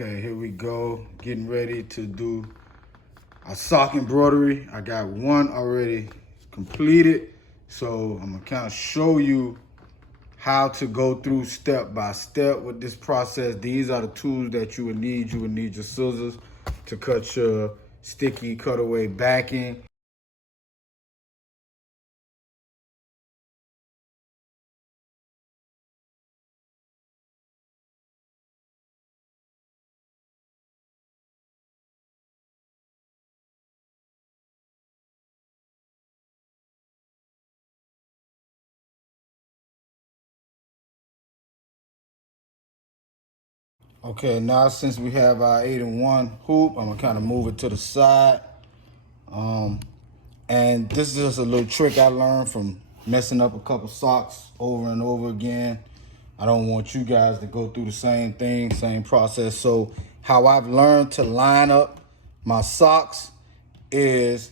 Okay, here we go. Getting ready to do a sock embroidery. I got one already completed. So I'm gonna kind of show you how to go through step by step with this process. These are the tools that you would need. You would need your scissors to cut your sticky cutaway backing. Okay, now since we have our 8-in-1 hoop, I'm gonna kind of move it to the side. And this is just a little trick I learned from messing up a couple socks over and over again. I don't want you guys to go through the same thing, same process. So how I've learned to line up my socks is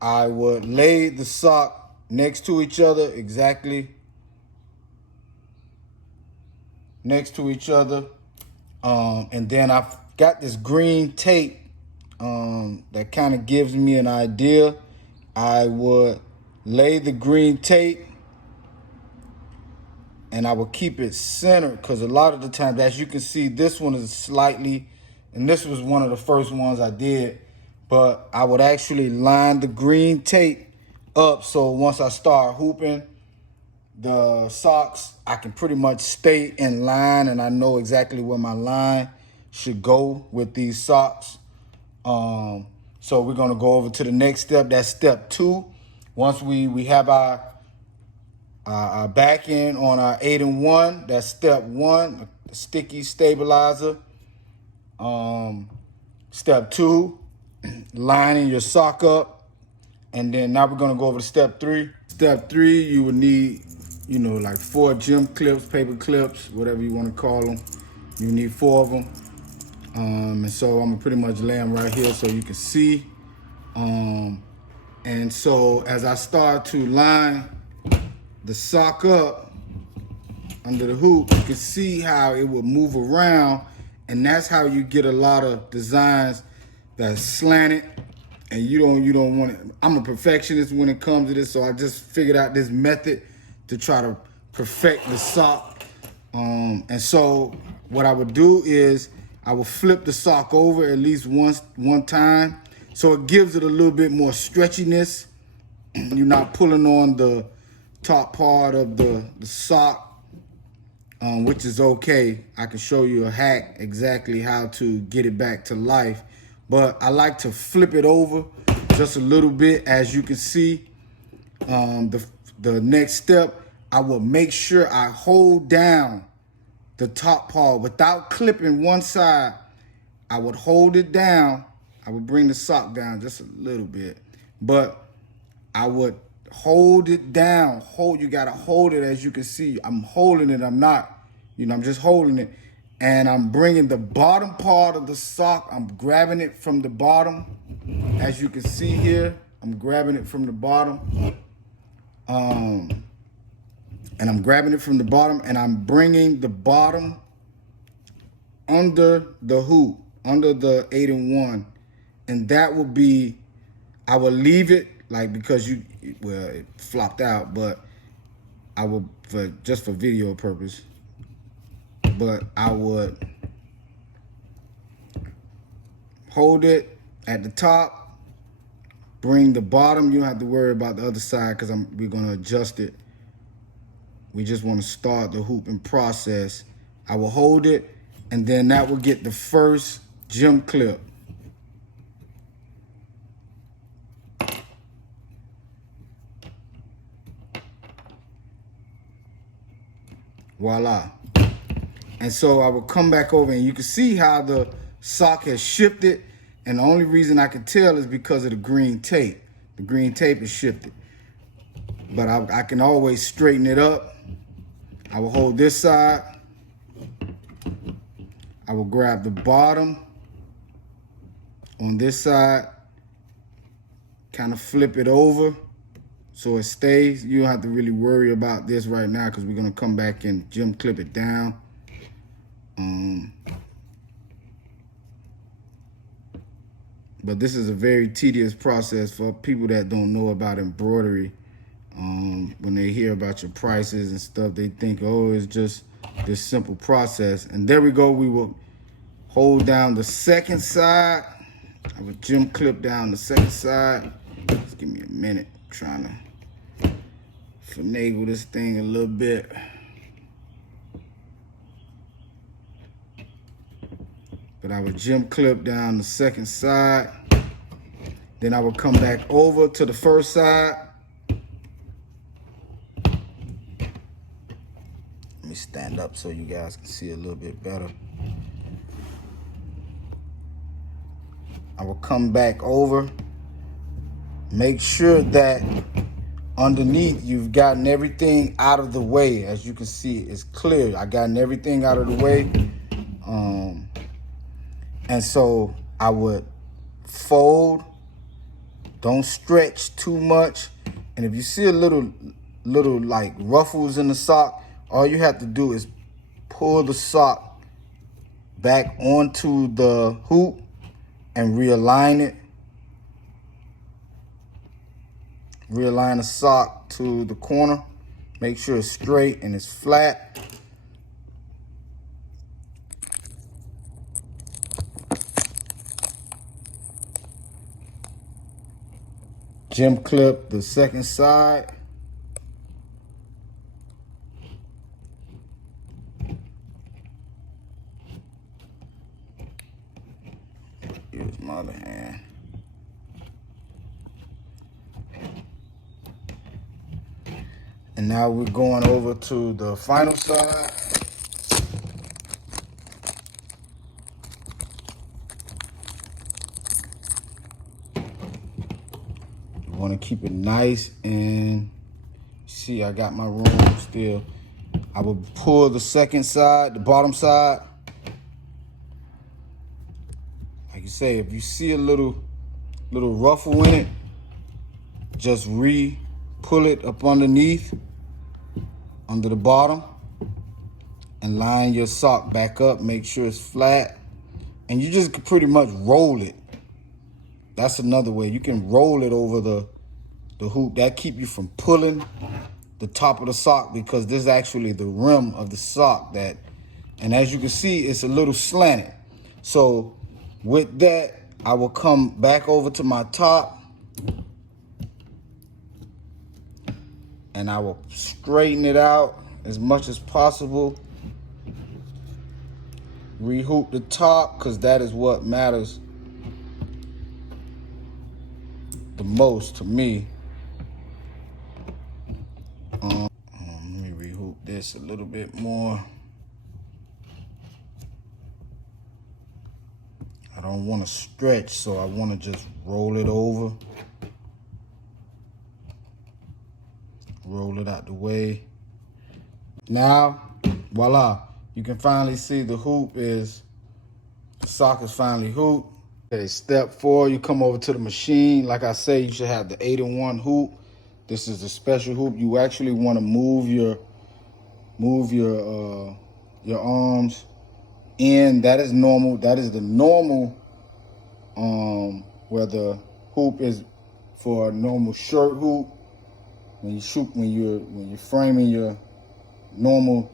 I would lay the sock next to each other, exactly next to each other. And then I've got this green tape that kind of gives me an idea. I would lay the green tape and I will keep it centered, because a lot of the times, as you can see, this one is slightly, and this was one of the first ones I did, but I would actually line the green tape up so once I start hooping the socks, I can pretty much stay in line and I know exactly where my line should go with these socks. So we're gonna go over to the next step. That's step 2. Once we have our back end on our 8-in-1, that's step 1, the sticky stabilizer. Step 2, lining your sock up. And then now we're gonna go over to step 3. Step 3, you would need, like 4 gym clips, paper clips, whatever you wanna call them. You need 4 of them. And so I'm gonna pretty much lay them right here so you can see. And so as I start to line the sock up under the hoop, you can see how it will move around, and that's how you get a lot of designs that's slanted, and you don't want it. I'm a perfectionist when it comes to this, so I just figured out this method to try to perfect the sock. And so what I would do is I would flip the sock over at least one time, so it gives it a little bit more stretchiness. You're not pulling on the top part of the sock, which is okay. I can show you a hack exactly how to get it back to life. But I like to flip it over just a little bit. As you can see, the next step, I will make sure I hold down the top part without clipping one side. I would hold it down. I would bring the sock down just a little bit, but I would hold it down. You gotta hold it. As you can see, I'm holding it. I'm not, I'm just holding it. And I'm bringing the bottom part of the sock, I'm grabbing it from the bottom. As you can see here, I'm grabbing it from the bottom. And I'm grabbing it from the bottom, and I'm bringing the bottom under the hoop, under the 8-in-1. And that will be, I will leave it because it flopped out, but I will, just for video purpose, but I would hold it at the top, bring the bottom. You don't have to worry about the other side because we're gonna adjust it. We just want to start the hooping process. I will hold it, and then that will get the first gym clip. Voila. And so I will come back over, and you can see how the sock has shifted. And the only reason I can tell is because of the green tape. The green tape is shifted. But I can always straighten it up. I will hold this side. I will grab the bottom on this side, kind of flip it over so it stays. You don't have to really worry about this right now because we're gonna come back and gym clip it down. But this is a very tedious process for people that don't know about embroidery. When they hear about your prices and stuff, they think, oh, it's just this simple process. And there we go. We will hold down the second side. I will gem clip down the second side. Just give me a minute. I'm trying to finagle this thing a little bit. But I would gem clip down the second side. Then I would come back over to the first side. Let me stand up so you guys can see a little bit better. I will come back over. Make sure that underneath you've gotten everything out of the way. As you can see, it's clear. I gotten everything out of the way. And so I would fold. Don't stretch too much. And if you see a little like ruffles in the sock, all you have to do is pull the sock back onto the hoop and realign it. Realign the sock to the corner. Make sure it's straight and it's flat. Gem clip the second side. Use my other hand. And now we're going over to the final side. You want to keep it nice, and see, I got my room still. I will pull the second side, the bottom side. Like you say, if you see a little ruffle in it, just pull it up underneath, under the bottom, and line your sock back up. Make sure it's flat, and you just pretty much roll it. That's another way. You can roll it over the hoop. That keep you from pulling the top of the sock, because this is actually the rim of the sock and as you can see, it's a little slanted. So with that, I will come back over to my top and I will straighten it out as much as possible. Rehoop the top, because that is what matters the most to me. Let me rehoop this a little bit more. I don't want to stretch, so I want to just roll it over. Roll it out the way. Now, voila, you can finally see the sock is finally hooped. Okay, step 4, you come over to the machine. Like I say, you should have the 8-in-1 hoop. This is a special hoop. You actually want to move your arms in. That is normal. That is the normal where the hoop is for a normal shirt hoop. When you're framing your normal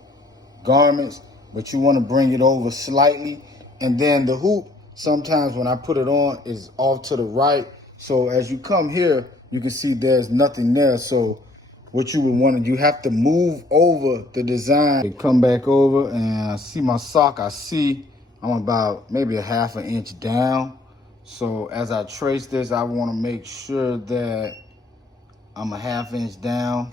garments, but you want to bring it over slightly. And then the hoop, sometimes when I put it on, is off to the right. So as you come here, you can see there's nothing there. So what you would want to, you have to move over the design. Come back over and I see my sock. I'm about maybe a ½ inch down. So as I trace this, I want to make sure that I'm a ½ inch down.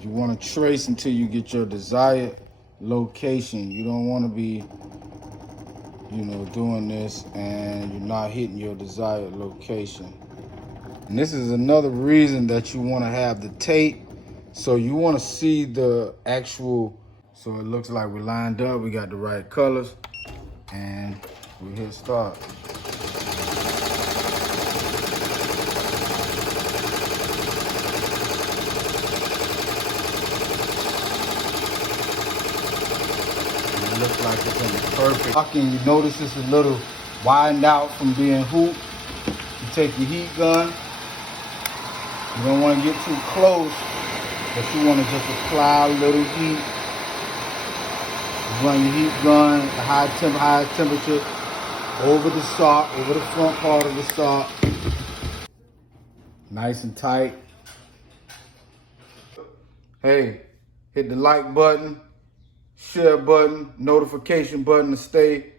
You want to trace until you get your desired location. You don't want to be, doing this and you're not hitting your desired location. And this is another reason that you want to have the tape. So you want to see the actual, so it looks like we're lined up, we got the right colors, and we hit start. looks like it's gonna be perfect. You notice it's a little widened out from being hooped. You take your heat gun. You don't want to get too close, but you want to just apply a little heat. You run your heat gun at high temperature over the sock, over the front part of the sock. Nice and tight. Hey, hit the like button, share button, notification button to stay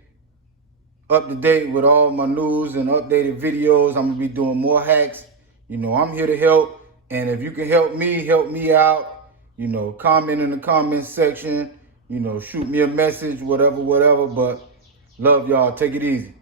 up to date with all my news and updated videos. I'm gonna be doing more hacks. You know, I'm here to help. And if you can help me out. You know, comment in the comment section. You know, shoot me a message, whatever. But love y'all. Take it easy.